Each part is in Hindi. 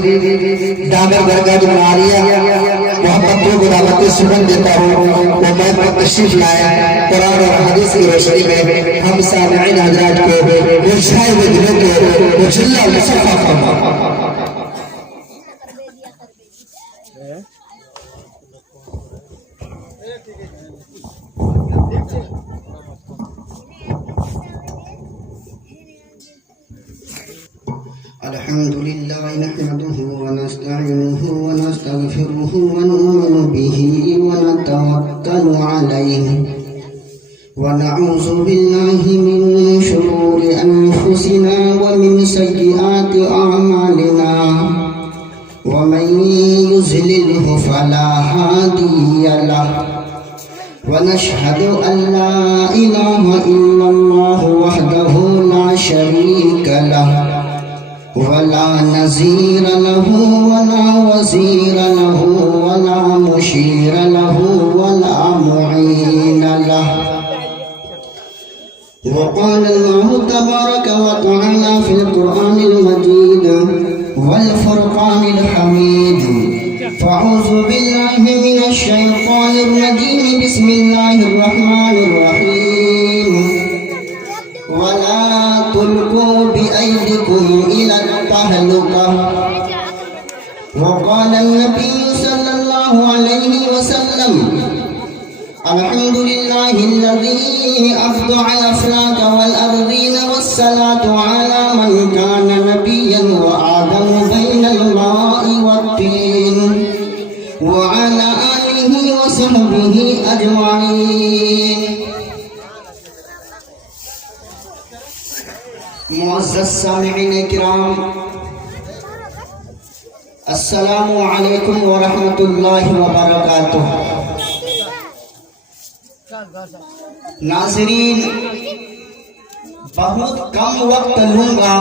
दामर बरकत मारिया मोहब्बतों को दावत सुगंध देता हूँ। वो मैं तशरीफ लाए कुरान और हदीस की रोशनी में हम सामईन हज़रात को मुरझाए हुए दिलों को मुजल्ला मुसफ़ा फरमा। अल्हम्दुलिल्लाह नहमदुहु व नस्तईनुहु व नस्तगफिरुहु व नु'मिनु बिही व नतवक्कलु अलैहि व नऊज़ु बिल्लाहि मिन शुरूरि अनफुसिना व मिन सय्यिआति अअमालिना व मन युज़लिल्हु फला हादिय लहु व नशहदु अन ला इलाहा इल्लल्लाहु वहदहु ला शरीका लहु वला नज़ीर लहु वला वज़ीर लहु वला मुशीर लहु वला मुईन लहु। वक़ाल अल्लाहु तबारक व तआला फ़िल क़ुरआनिल मजीद वल फ़ुरक़ानिल हमीद। फ़अऊज़ु बिल्लाहि मिनश शैतानिर रजीम। बिस्मिल्लाहिर रहमानिर रहीम। वला तुल्क़ू बिअयदिकुम इला तहलुका। वक़ाल नबी सल्लल्लाहु अलैहि वसल्लम अल्हम्दुलिल्लाहिल्लज़ी अफ़दअ अफ़लाक वल अर्ज़ीन वस्सलातु अला मन कान नबिय्यन व आदम बैनल माइ वत्तीन व अला आलिहि व सहबिहि अजमाइन। मुअज़्ज़ज़ सामिईन किराम, अस्सलामु अलैकुम व रहमतुल्लाहि व बरकातुहू। नाज़रीन, बहुत कम वक्त लूँगा,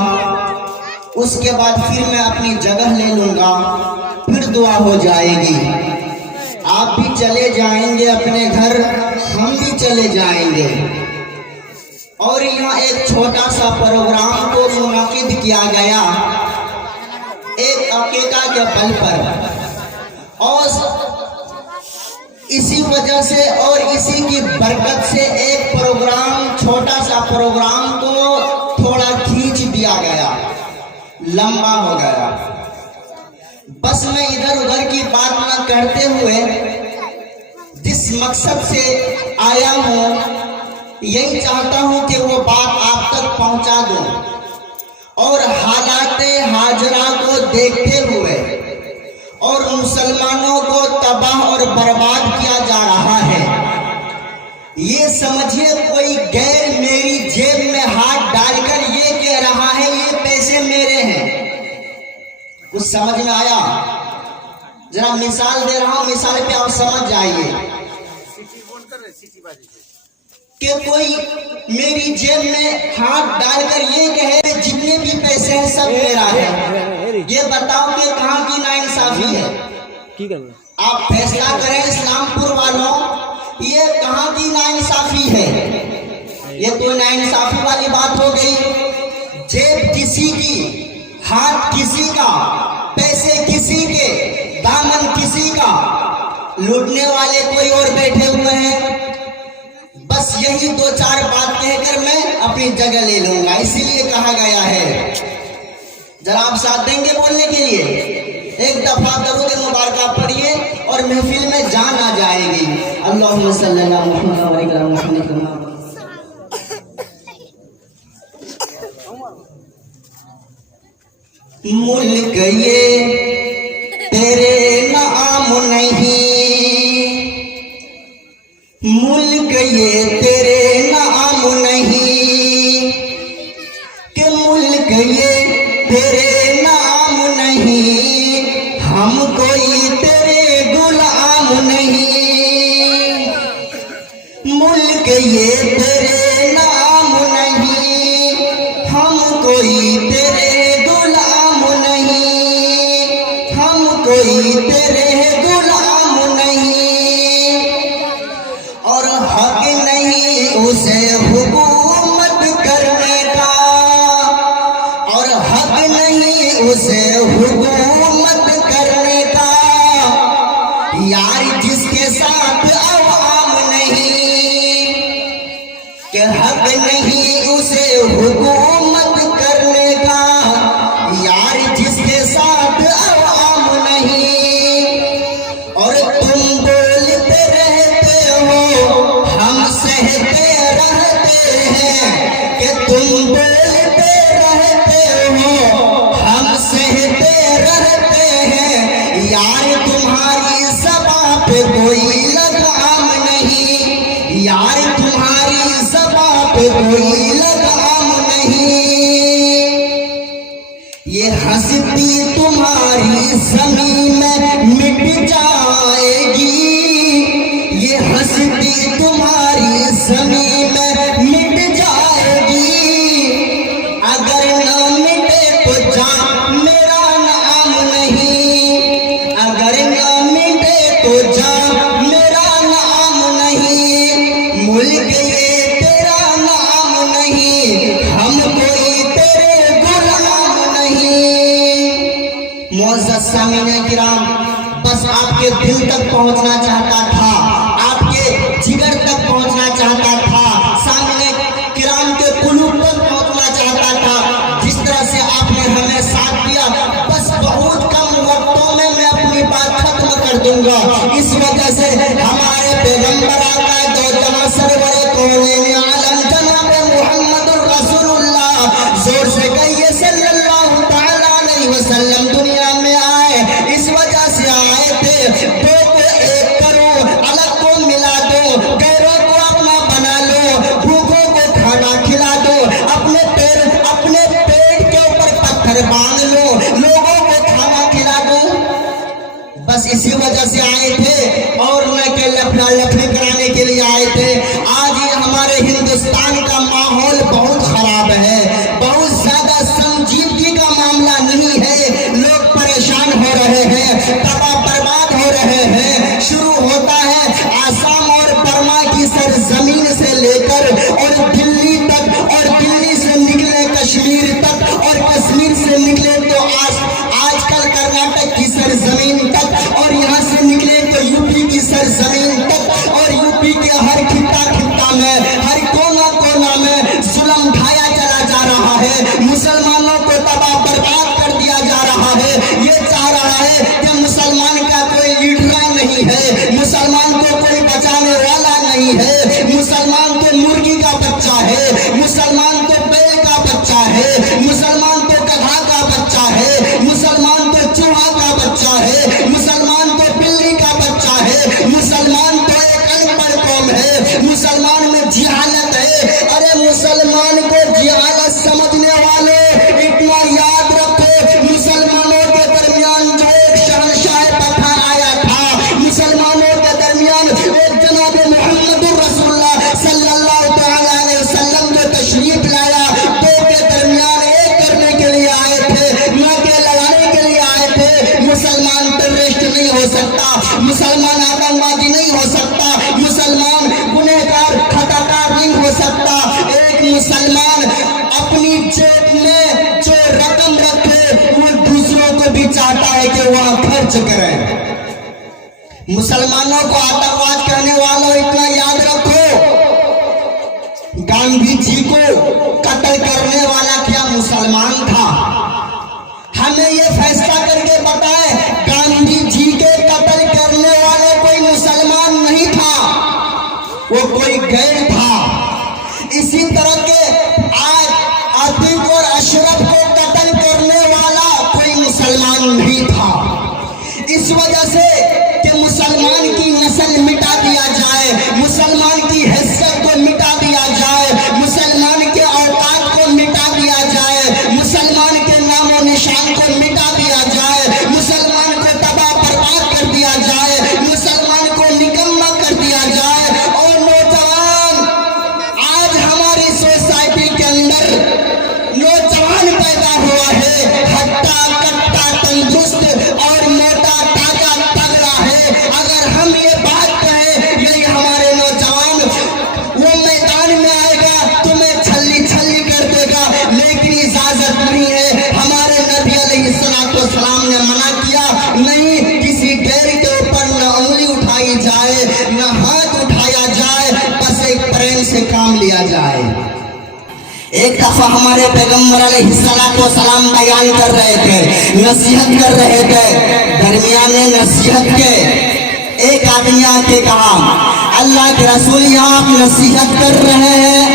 उसके बाद फिर मैं अपनी जगह ले लूँगा, फिर दुआ हो जाएगी। आप भी चले जाएंगे अपने घर, हम भी चले जाएंगे। और यहाँ एक छोटा सा प्रोग्राम को मुनाकिद किया गया एक अकीका के बल पर, और इसी वजह से और इसी की बरकत से एक प्रोग्राम, छोटा सा प्रोग्राम को थोड़ा खींच दिया गया, लंबा हो गया। बस मैं इधर उधर की बात न करते हुए जिस मकसद से आया हूँ, यही चाहता हूँ कि वो बात आप तक पहुँचा दूँ। और हालाते हाजरा को देखते हुए और मुसलमानों को तबाह और बर्बाद किया जा रहा है, ये समझिए कोई गैर मेरी जेब में हाथ डालकर ये कह रहा है ये पैसे मेरे हैं। कुछ समझ में आया? जरा मिसाल दे रहा हूं, मिसाल पे आप समझ जाइए कि कोई मेरी जेब में हाथ डालकर ये कहे जितने भी पैसे हैं सब मेरा है। ये बताओ कि कहाँ की नाइंसाफी है? आप फैसला करें इस्लामपुर वालों, ये कहाँ की नाइंसाफी है? ये तो नाइंसाफी वाली बात हो गई। जेब किसी की, हाथ किसी का, पैसे किसी के, दामन किसी का, लूटने वाले कोई और बैठे हुए हैं। बस यही दो चार बात कहकर मैं अपनी जगह ले लूंगा, इसीलिए कहा गया है। जरा आप साथ देंगे बोलने के लिए? एक दफा दरूद मुबारक पढ़िए और महफिल में जान आ जाएगी। अल्लाहुम्मा सल्ली अला मुहम्मद व अला मुहम्मद। मुल्क ये तेरे नाम नहीं, मुल्क ये तेरे नाम नहीं, कि मुल्क ये तेरे नाम नहीं, हम कोई तेरे गुलाम नहीं। मुल्क ये तेरे नाम नहीं, हम कोई तेरे गुलाम नहीं, हम कोई तेरे गुलाम नहीं। और हक नहीं यार जिसके साथ अवाम नहीं कि हक नहीं उसे हुकूमत करने का, यार जिसके साथ अवाम नहीं और तुम बोलते रहते हो हम सहते रहते हैं कि तुम बोलते रहते हो हम सहते रहते हैं, यार तुम्हारी ज़बां पे कोई लगाम नहीं, यार तुम्हारी ज़बां पे कोई लगाम नहीं। ये हस्ती तुम्हारी ज़मीन में मिट जाएगी, ये हस्ती तुम्हारी ज़मीन में मिट जाएगी, अगर न मिटे तो जा मेरा नाम नहीं, अगर न मिटे तो जा मेरा नाम नहीं, मुल्क ये तेरा नाम नहीं, हम कोई तेरे गुलाम नहीं। मुअज़्ज़ज़ सामीन किराम, बस आपके दिल तक पहुंचना चाहता था, आपके जिगर तक पहुंचना चाहता था, सामीन किराम के कुलूब तक पहुंचना चाहता था। जिस तरह से आपने हमें साथ दिया, बस बहुत कम वक्तों में मैं अपनी बात खत्म कर दूंगा। इस वजह से हमारे पैगंबर आका दो जना सरवरे कौनैन आलम जनाब मुहम्मदुर रसूलुल्लाह, जोर से कहिए सल्लल्लाहु तआला अलैहि वसल्लम दुनिया में आए, इस वजह से आए थे। दो को एक करो, अलग को मिला दो, गैरों को अपना बना लो, भूखों को खाना खिला दो, अपने पेट के ऊपर पत्थर बांध लो, लोगों को खाना खिला दो। बस इसी वजह से आए थे और न के लफड़ा लफड़ी कराने के लिए आए थे। आज ये हमारे हिंदुस्तान का माहौल बहुत खराब है, बहुत ज्यादा संजीदगी का मामला नहीं है, लोग परेशान हो रहे हैं, तबाह बर्बाद हो रहे हैं। शुरू होता है आसाम और बर्मा की सरजमीन से लेकर और दिल्ली तक, और दिल्ली से निकले कश्मीर तक, और कश्मीर से निकले तो आजकल कर्नाटक की सरजमीन तक, और यहाँ से निकले तो यूपी की सरजमीन तक, और यूपी के हर खित्ता में, हर कोना कोना में जुल्म ढाया चला जा रहा है, मुसलमानों को तबाह बर्बाद कर दिया जा रहा है। ये चाह रहा है कि मुसलमान का कोई लीडर नहीं है, मुसलमान को कोई बचाने वाला नहीं है, मुसलमान तो मुर्गी का बच्चा है, मुसलमान तो बैल का बच्चा है, मुसलमान तो गधा का बच्चा है, मुसलमान तो चूहा का बच्चा है, मुसलमान तो बिल्ली का बच्चा है, मुसलमान तो एक अनपढ़ कौम है, मुसलमान में जिहालत है। अरे मुसलमान को जिहालत समझने वाले इतना याद रखो, मुसलमानों के दरमियान जो एक शहंशाह पथा आया था, मुसलमानों के दरमियान एक जनाब मुहम्मदुर रसूलुल्लाह सल्लल्लाहु तआला अलैहि वसल्लम जो तशरीफ लाया, दो के दरमियान एक करने के लिए आए थे, न के लगाने के लिए आए थे। मुसलमान टेररिस्ट नहीं हो सकता, मुसलमान आतंकवादी नहीं हो सकता, मुसलमान गुनहगार खताकार नहीं हो सकता। एक मुसलमान अपनी जेब में जो रकम रखे वो दूसरों को भी चाहता है कि वह खर्च करें। मुसलमानों को आतंकवाद कहने वालों इतना याद रखो, गांधी जी को कत्ल करने वाला क्या मुसलमान था? हमें ये फैसला करके बताएं, गांधी जी के कत्ल करने वाले कोई मुसलमान नहीं था, वो कोई गैर था। इसी तरह के आज आतिक और अशरफ को कत्ल करने वाला कोई मुसलमान नहीं था। इस वजह से कि मुसलमान की नस्ल मिटा दिया जाए, मुसलमान की हैसियत को मिटा दिया जाए, मुसलमान के औकात को मिटा दिया जाए, मुसलमान के नामो निशान को मिटा दिया जाए, जाए, न हाथ उठाया जाए, बस एक प्रेम से काम लिया जाए। एक दफा हमारे पैगंबर अलैहिस्सलाम बयान कर रहे थे, नसीहत कर रहे थे। दरमियान नसीहत के एक आदमी आके कहा, अल्लाह के रसूल आप नसीहत कर रहे हैं,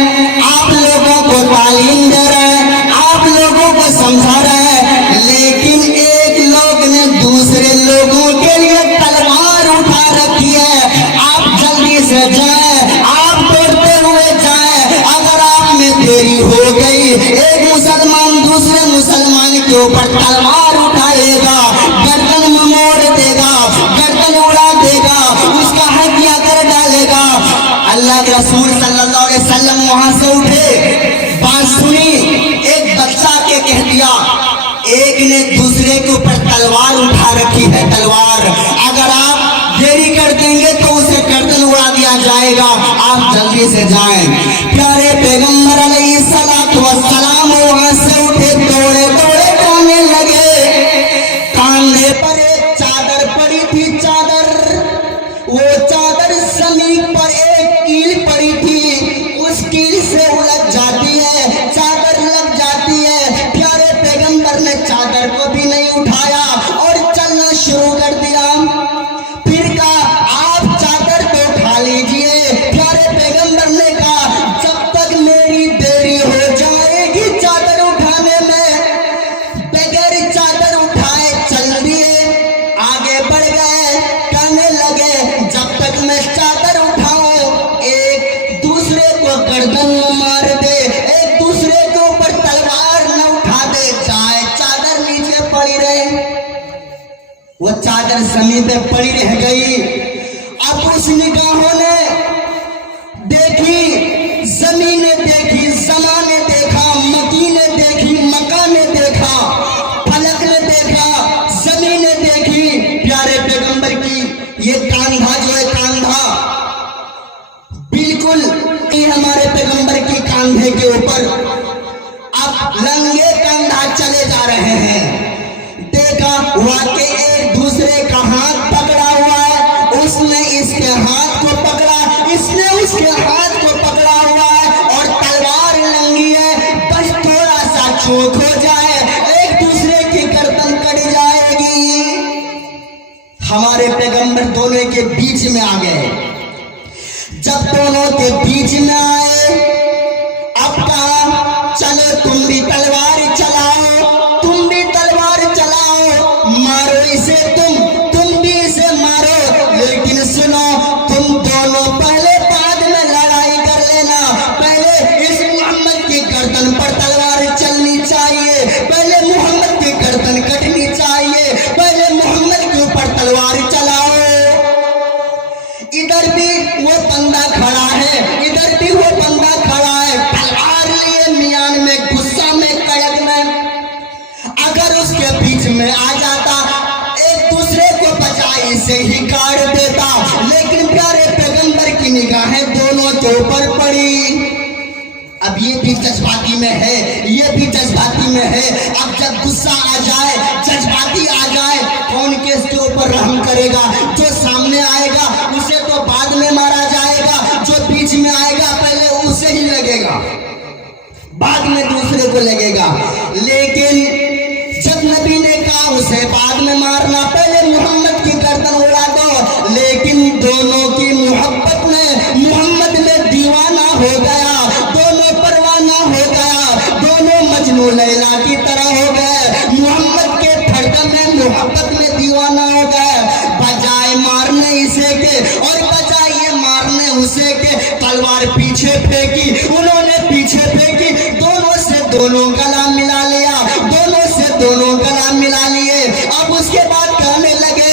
आप लोगों को तालीम दे रहे हैं, आप लोगों को समझा रहे हैं, लेकिन एक लोग ने दूसरे लोगों के लिए तलवार उठा रखी है। आप जल्दी से जाएं, आप दौड़ते हुए जाएं। अगर आप में देरी हो गई, एक मुसलमान दूसरे मुसलमान के ऊपर तलवार उठाएगा, गर्दन मोड़ देगा, गर्दन उड़ा देगा, उसका हत्या कर डालेगा। अल्लाह के रसूल सल्लल्लाहु अलैहि वसल्लम वहां से उठे, बात सुनी, एक बच्चा के कह दिया, एक ने दूसरे के ऊपर तलवार उठा रखी है, तलवार, अगर आप देरी कर देंगे तो उसे गर्दन उड़ा दिया जाएगा, आप जल्दी से जाएं। प्यारे पैगंबर अलैहिस्सलातु वस्सलाम वहां से उठे, दौड़े दौड़े जाने लगे। कांधे पर एक चादर पड़ी थी, चादर, वो चादर जमीन पर एक कील पड़ी थी, उस कील से उलझ जाती है, चादर लग जाती है। प्यारे पैगंबर ने चादर को भी नहीं उठाया और चलना शुरू कर दिया। फिर कहा आप चादर तो उठा लीजिए। प्यारे पैगंबर ने कहा जब तक मेरी देरी हो जाएगी चादर उठाने में, बगैर चादर उठाए चल दिए, आगे बढ़ गए, कहने लगे जब तक मैं चादर उठाऊं, एक दूसरे को गर्दन न मार दे, एक दूसरे के ऊपर तलवार न उठा दे, चाहे चादर नीचे पड़ी रहे। वो चादर जमीन पे पड़ी रह गई। अब उस निगाहों ने देखी, जमीन ने देखी, समा ने देखा, मकी ने देखी, मका ने देखा, फलक ने देखा, जमीन ने देखी। प्यारे पैगंबर की ये कांधा जो है, कांधा बिल्कुल हमारे पैगंबर की कांधे के ऊपर अब लंगे कांधा चले जा रहे हैं। देखा वाकई एक दूसरे का हाथ पकड़ा हुआ है, उसने इसके हाथ को पकड़ा, इसने उसके हाथ को पकड़ा हुआ है और तलवार लंगी है, बस थोड़ा सा चूक हो जाए एक दूसरे की गर्दन कट जाएगी। हमारे पैगंबर दोनों के बीच में आ गए। जब दोनों के बीच में आए, अब कहा चलो तुम भी तलवार चलाओ, तुम भी तलवार चलाओ, मारो इसे, तुम भी इसे मारो, लेकिन सुनो तुम दोनों पहले बाद में लड़ाई कर लेना, पहले इस मोहम्मद की गर्दन पर तलवार चलनी चाहिए, पहले मोहम्मद की गर्दन कटनी चाहिए, पहले मोहम्मद के ऊपर तलवार चलाओ। इधर भी वो बंदा खड़ा है, इधर भी वो बंदा खड़ा है, तलवार लिए मियान में, गुस्सा में, कड़क में। अगर उसके बीच में आ जाता, एक दूसरे को बचाई से ही काट देता, लेकिन प्यारे पैगंबर की निगाहें दोनों के ऊपर पड़ी। अब ये भी जज्बाती में है, ये भी जज्बाती में है। अब जब गुस्सा आ जाए, जज्बाती आ जाए, कौन किसके ऊपर रहम करेगा? जो सामने आएगा उसे तो बाद में मारा जाएगा, जो बीच में आएगा पहले उसे ही लगेगा, बाद में दूसरे को लगेगा। लेकिन जब नबी ने कहा उसे बाद में मारना, पहले मोहम्मद की गर्दन उड़ा दो, लेकिन दोनों की मोहब्बत में मोहम्मद में दीवाना हो गया, दोनों परवाना हो गया, दोनों मजनू लैला की तरह हो गए, मोहम्मद के फर्द में मोहब्बत में दीवाना हो गए। बजाय मारने इसे के और बजाय ये मारने उसे के, तलवार पीछे फेंकी, उन्होंने पीछे फेंकी, दोनों से दोनों गला मिला लिया, दोनों से दोनों गला मिला लिए। अब उसके बाद कहने लगे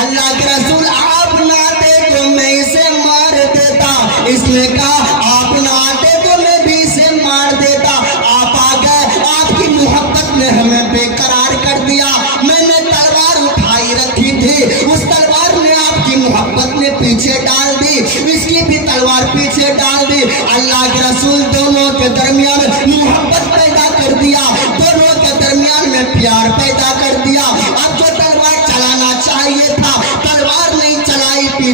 अल्लाह के रसूल आप ना आते तो मैं इसे मार देता, इसने कहा आप ना आते तो मैं भी इसे मार देता, आप आ गए, आपकी मोहब्बत ने हमें बेकरार कर दिया। मैंने तलवार उठाई रखी थी, उस तलवार ने आपकी मोहब्बत में पीछे डाल दी, इसकी भी तलवार पीछे डाल दी। अल्लाह के रसूल दोनों के दरमियान मोहब्बत पैदा कर दिया, दोनों के दरमियान में प्यार पैदा कर दिया। अब जो तलवार चलाना चाहिए था, तलवार नहीं चला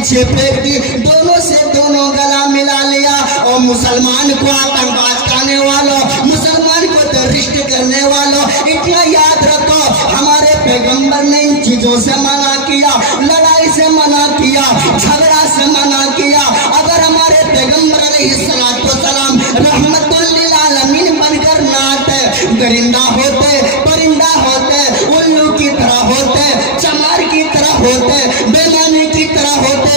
पीछे फेंक दी, दोनों से दोनों गला मिला लिया और मुसलमान को आतंकवाद करने वालों, मुसलमान को टेररिस्ट करने वालों, इतना याद रखो हमारे पैगंबर ने इन चीजों से मना किया, लड़ाई से मना किया, झगड़ा से मना किया। अगर हमारे पैगंबर अलैहिस्सलाम रहमतुल लिल आलमीन बनकर ना आते, दरिंदा होते, परिंदा होते, उल्लू की तरह होते, चमार की तरह होते, बेईमानी की तरह होते,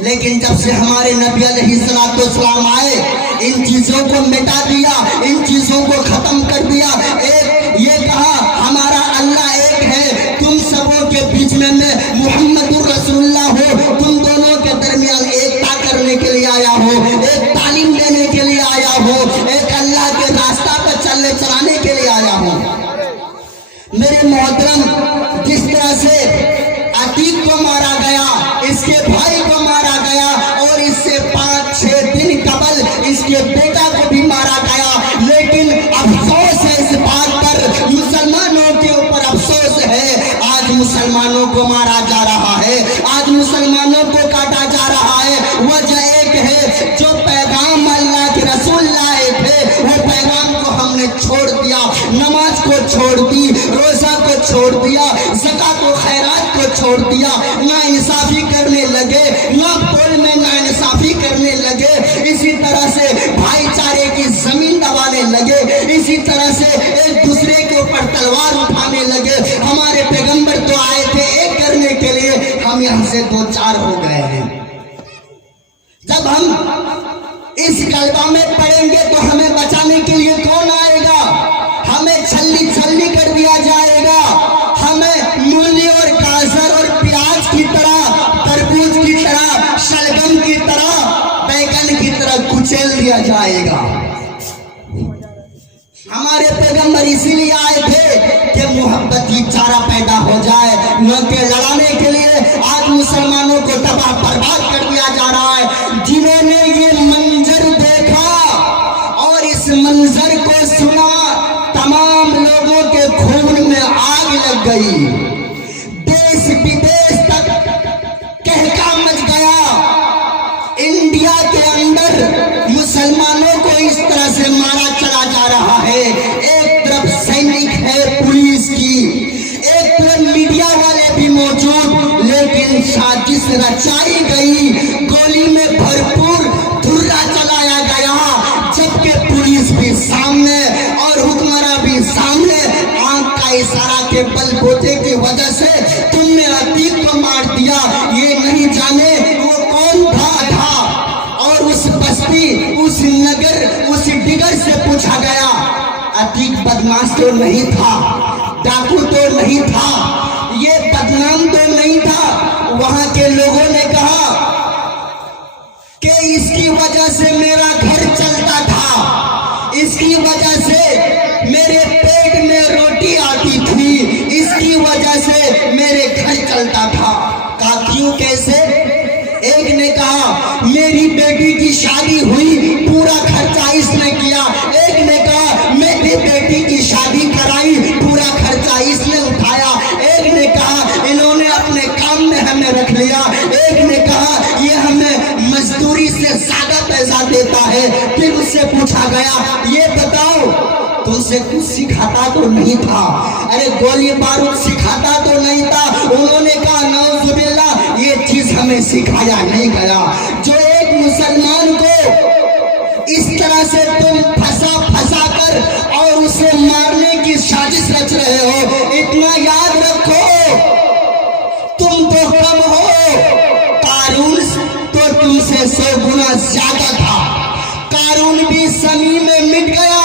लेकिन जब से हमारे नबी अलैहिस्सलाम आए, इन चीजों को मिटा दिया, इन चीजों को खत्म कर दिया। एक ये कहा हमारा अल्लाह एक है, तुम सबों के बीच में मैं मुहम्मदुर रसूलुल्लाह हूँ, तुम दोनों के दरमियान एकता करने के लिए आया हो, एक तालीम देने के लिए आया हो, एक अल्लाह के रास्ता पर चलाने के लिए आया हो। मेरे मोहतरम, जिस तरह से अतीक को मारा गया, इसके भाई को मारा गया और इससे 5-6 दिन कबल इसके बेटा को भी मारा गया, लेकिन अफसोस है इस बात पर, मुसलमानों के ऊपर अफसोस है, आज मुसलमानों को मारा जा रहा है, आज मुसलमानों को काटा जा रहा है। वजह एक है, जो पैगाम अल्लाह के रसूल लाए थे वो पैगाम को हमने छोड़ दिया, नमाज को छोड़ दी, रोजा को छोड़ दिया, ज़कात व खैरात को छोड़ दिया, ना इंसाफी करने लगे, ना पोल में ना इंसाफी करने लगे, इसी तरह से भाईचारे की जमीन दबाने लगे, इसी तरह से एक दूसरे के ऊपर तलवार उठाने लगे। हमारे पैगंबर तो आए थे एक करने के लिए, हम यहाँ से 2-4 हो गए हैं। जब हम इस कलमा में पढ़ेंगे तो हमें बचाने के लिए कौन आएगा? हमें छल्ली छल्ली कर दिया जाएगा, हमें मूली और गाजर और प्याज की तरह, तरबूज की तरह, शलगम की तरह, बैगन की तरह कुचल दिया जाएगा। हमारे पैगंबर इसीलिए आए थे कि मोहब्बत की चारा पैदा हो जाए, न के लड़ाने के लिए। आज मुसलमानों को तबाह बर्बाद कर दिया जा रहा है। जिन्होंने ये मंजर देखा और इस मंजर को सुना, तमाम लोगों के खून में आग लग गई, देश विदेश तक कहका मच गया। इंडिया के अंदर मुसलमानों को इस तरह से मारा चला जा रहा है। एक तरफ सैनिक है पुलिस की, एक तरफ मीडिया वाले भी मौजूद, लेकिन साजिश रचाई गई, गोली में भरपूर धुर्रा चलाया गया, जबकि पुलिस भी सामने और हुक्मरान भी सामने। आंख का इशारा के बलबूते की वजह से तुमने अतीक को मार दिया, ये नहीं जाने वो कौन था और उस बस्ती, उस नगर, उस डिगर से पूछा गया, अतीक बदमाश तो नहीं था, डाकू तो नहीं था, ये बदनाम तो नहीं था। वहां के लोगों ने कहा कि इसकी वजह से मेरा घर चलता था, इसकी वजह से मेरे पेट में रोटी आती थी, इसकी वजह से मेरे घर चलता था। कहा क्यों, कैसे? एक ने कहा मेरी बेटी की शादी हुई, पूरा खर्चा इसने किया। एक ने कहा मेरी बेटी की शादी कराई, पूरा खर्चा इसने उठाया। एक ने कहा इन्होंने अपने काम में हमें रख लिया। एक ने कहा ये हमें मजदूरी से ज्यादा पैसा देता है। फिर उससे पूछा गया ये बताओ तुमसे कुछ सिखाता तो नहीं था? अरे गोली बारूद सिखाता तो नहीं था। उन्होंने कहा नौजुबिल्लाह, ये चीज हमें सिखाया नहीं गया। जो एक मुसलमान को इस तरह से तुम फंसा कर और उसे मारने की साजिश रच रहे हो, इतना याद रखो तुम तो कम हो, कारून तो तुमसे 100 गुना ज्यादा था। कारून भी जमीन में मिट गया।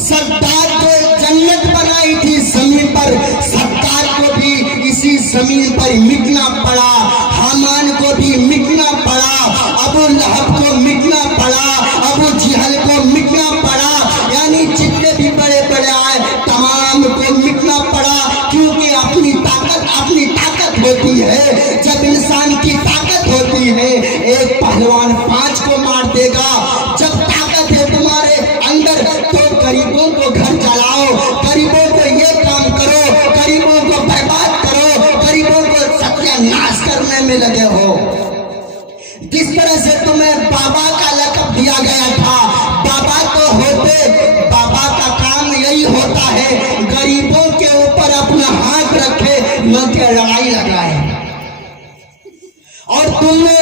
सद्दार को जन्नत बनाई थी जमीन पर, सद्दार को भी इसी जमीन पर मिटना पड़ा। हामान को भी मिटना पड़ा, अबू लहब को मिटना पड़ा, अबू जिहल को मिटना पड़ा। यानी जितने भी बड़े बड़े आए तमाम को मिटना पड़ा, क्योंकि अपनी ताकत होती है। जब इंसान की ताकत होती है, एक पहलवान 5 को मार देगा। जब ताकत है तुम्हारे अंदर तो गरीबों को घर चलाओ, गरीबों को ये काम करो, गरीबों को बर्बाद करो, गरीबों को सत्यानाश करो। करने में लगे हो। जिस तरह से तुम्हें बाबा का लक़ब दिया गया था, बाबा तो होते, बाबा का काम यही होता है गरीबों के ऊपर अपना हाथ रखे, न कि लड़ाई लगाए। और तुमने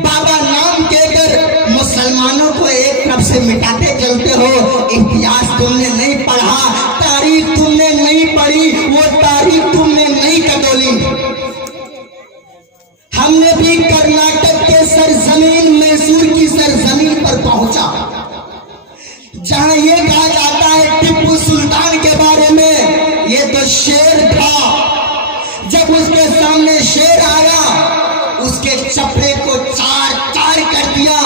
बाबा नाम कहकर मुसलमानों को एक तरफ से मिटाते चलते हो। इतिहास तुमने नहीं पढ़ा, तारीख तुमने नहीं पढ़ी, वो तारीख तुमने नहीं टटोली। हमने भी कर्नाटक के सरजमीन, मैसूर की सरजमीन पर पहुंचा, जहां ये कहा जाता है टिप्पू सुल्तान के बारे में, ये तो शेर था। जब उसके सामने शेर आया, उसके चपड़े को चार चार कर दिया।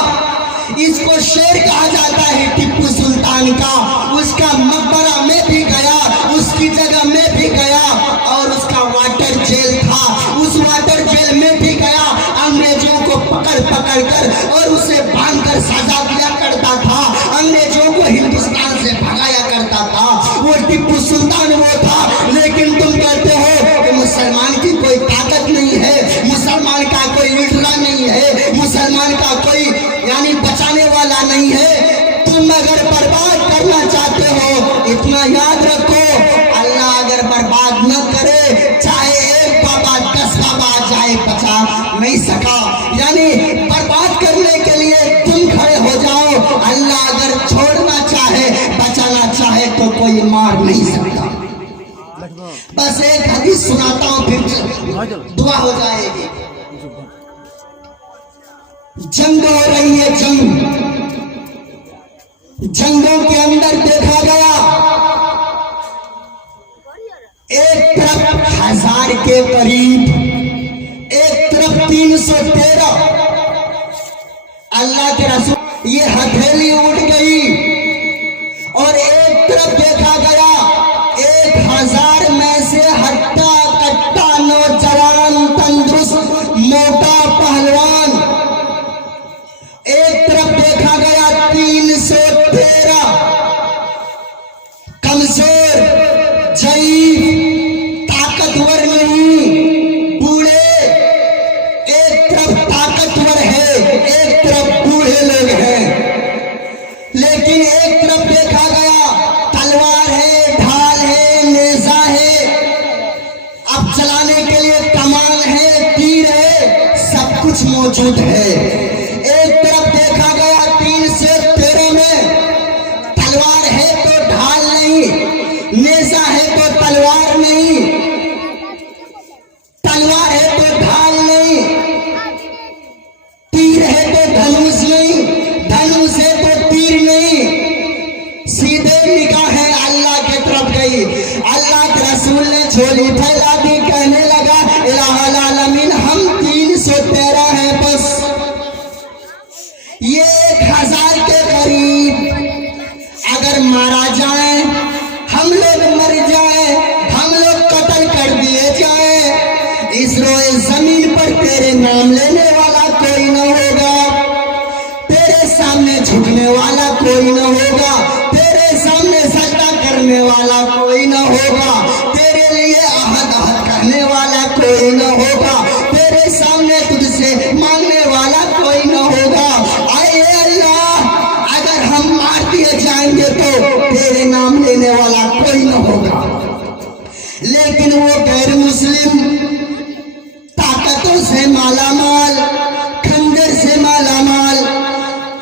इसको शेर कहा जाता है टिप्पू सुल्तान का। उसका मकबरा में भी गया, उसकी जगह में भी गया, और उसका वाटर जेल था, उस वाटर जेल में भी गया। अंग्रेजों को पकड़ पकड़ कर और उसे बांध कर सजा दिया करता था, अंग्रेजों को हिंदुस्तान से भगाया करता था। वो टिप्पू सुल्तान वो था। लेकिन तुम कहते हो कि मुसलमान की कोई ताकत नहीं है, मुसलमान का कोई लीडर नहीं है, मुसलमान का कोई यानी बचाने वाला नहीं है। तुम अगर बर्बाद करना चाहते हो, इतना याद रखो, अल्लाह अगर बर्बाद न करे, चाहे एक बाबा 10 बाबा जाए, बचा नहीं सका। यानी बर्बाद करने के लिए तुम खड़े हो जाओ। अल्लाह अगर छोड़ना चाहे, बचाना चाहे, तो कोई मार नहीं सकता। बस एक हदीस सुनाता हूं, फिर दुआ हो जाएगी। जंग हो रही है, जंगों के अंदर देखा गया, एक तरफ 1000 के करीब, एक तरफ 313। अल्लाह के रसूल, ये हथेली उड़ गई। और एक तरफ देखा गया 1000 में से हट्टा कट्टा नौजवान, तंदुरुस्त मोटा पहलवान। एक तरफ देखा गया 313 कमजोर, जईफ, ताकतवर नहीं, बूढ़े। एक तरफ ताकतवर है, एक तरफ बूढ़े लोग हैं। लेकिन एक तरफ देखा गया तलवार है, ढाल है, नेजा है, अब चलाने के लिए कमान है, तीर है, सब कुछ मौजूद है। एक तरफ देखा गया 313 में तलवार है तो ढाल नहीं, नेजा है तो तलवार नहीं, तलवार है तो ढाल नहीं, तीर है तो धनुष नहीं, धनुष है तो तीर नहीं। सीधे निगाहें अल्लाह की तरफ गई। अल्लाह के रसूल ने झोली फैला दी, कहने लगा इलाहुल आलमीन, हम 313 हैं बस। ये 1000 के करीब अगर मारा जाए, हम लोग मर जाए, हम लोग कत्ल कर दिए जाए, इस रोए जमीन पर तेरे नाम लेने वाला कोई न होगा, तेरे सामने झुकने वाला कोई न होगा, तेरे सामने सजदा करने वाला कोई न होगा, तेरे लिए आहद करने वाला कोई न होगा, तेरे सामने तुझसे मांगने वाला कोई न होगा। आए अल्लाह, अगर हम मार दिए जाएंगे तो तेरे नाम लेने वाला कोई न होगा। लेकिन वो गैर मुस्लिम ताकतों से मालामाल, खंजर से मालामाल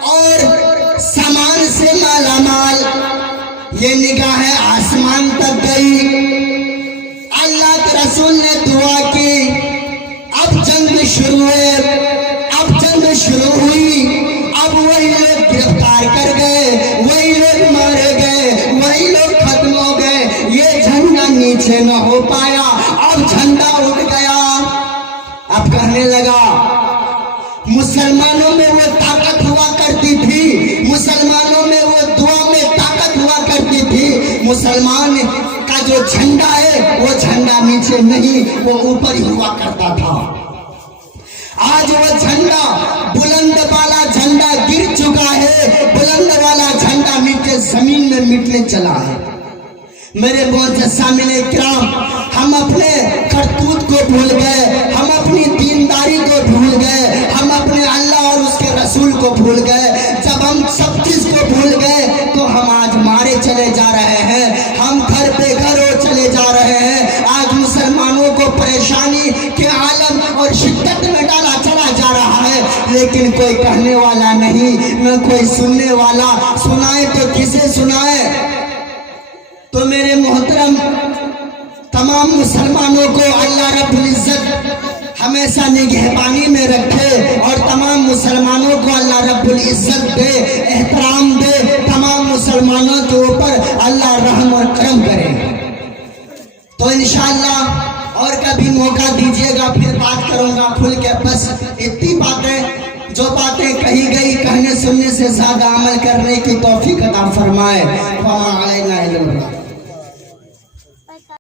और सामान से मालामाल, ये निगाहें आसमान तक गई। अल्लाह के रसूल ने दुआ की, अब जंग शुरू है, अब जंग शुरू हुई। अब वही लोग गिरफ्तार कर गए, वही लोग मारे गए, वही लोग खत्म हो गए। ये झंडा नीचे न हो पाया, अब झंडा उड़ गया। अब कहने लगा मुसलमानों में वो ताकत हुआ करती थी, मुसलमानों में वो दुआ में ताकत हुआ करती थी। मुसलमान का जो झंडा है वो झंडा नीचे नहीं, वो ऊपर ही हुआ करता था। आज वो झंडा, बुलंद वाला झंडा गिर चुका है, बुलंद वाला झंडा नीचे जमीन में मिटने चला है। मेरे मोअज़्ज़िज़ सामिन इकराम, हम अपने करतूत को भूल गए, हम अपनी दीनदारी दलदल में डाला चला जा रहा है, लेकिन कोई कहने वाला नहीं, न कोई सुनने वाला। सुनाए तो किसे सुनाए। तो मेरे मोहतरम तमाम मुसलमानों को अल्लाह रब्बुल इज्जत हमेशा निगहबानी में रखे और तमाम मुसलमानों को अल्लाह रब्बुल इज्जत दे, एहतराम दे। तमाम मुसलमानों के ऊपर अल्लाह रहम और करम करे। तो इंशाअल्लाह और कभी मौका दीजिएगा, फिर बात करूंगा खुल के। बस इतनी बातें, जो बातें कही गई, कहने सुनने से ज्यादा अमल करने की तौफीक अता फरमाए।